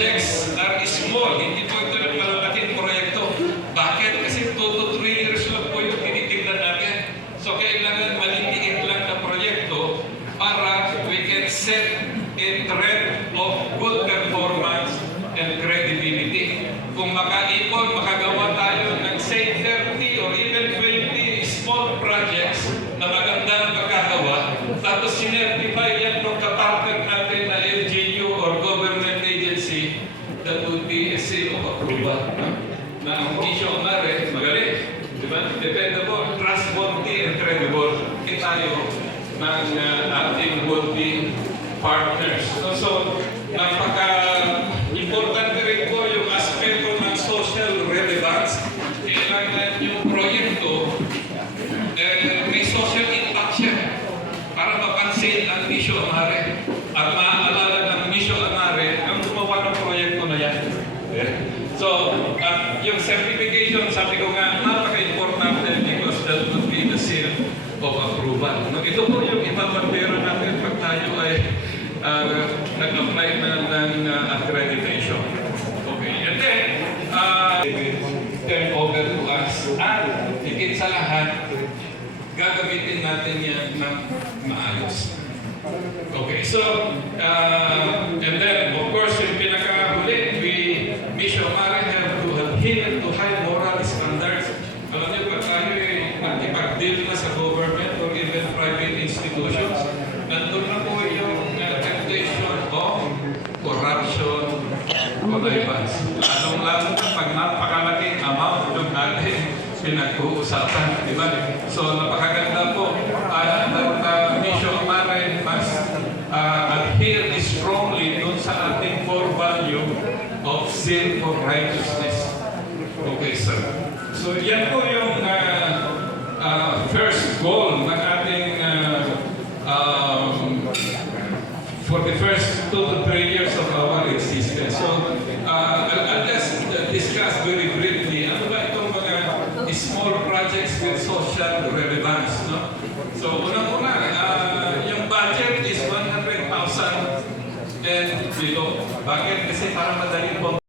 projects are small. Hindi po ito ng malalaking proyekto. Bakit? Kasi 2 to 3 years lang po yung tinitignan natin. So kailangan maliliit lang na proyekto para we can set a trend of good performance and credibility. Kung makaipon, makagawa tayo ng say 30 or even 20 small projects na maganda ang pagkagawa, tapos sinertify yan ng kapartner natin na LGU or government agency, that would be a seal of approval. Na ang Kisho Mare, magaling. Diba? Dependable, trustworthy, and credible. Tayo ng ating would-be partners. So napaka-importante rin po yung aspekto ng social relevance. Kailangan yung proyekto may social impact siya para mapansin ang Misyo Amare at maaalala ng Misyo Amare ang gumawa ng proyekto na yan. So, yung certification, sabi ko nga, napaka-importante because that would be the seal of approval. Ito po yung ipapapera natin pag tayo ay nag-apply na ng accreditation. Okay, and then, turn over to us. At higit sa lahat, gagamitin natin yan ng maayos. Okay, so, and then, of course, yung pinakahuli, Misyo Amare have to adhere to high moral standards. Alam niyo, pag tayo ay nakipag-deal na sa government or even private institutions, nandun na po yung temptation of corruption, connivance. Lalong-lalo na pag napakalaking amount yung ating pinag-uusapan. Diba? So, napakaganda po. Misyo Amare must adhere strongly dun sa ating core value of zeal for righteousness. Okay, sir. So, yan po yung first goal ng ating for the first 2 to 3 years of our existence. So, I'll just discuss very briefly ano ba itong mga small projects with social relevance. No? So, unang-una, yung budget is 100,000 and below. Bakit? Kasi para madali po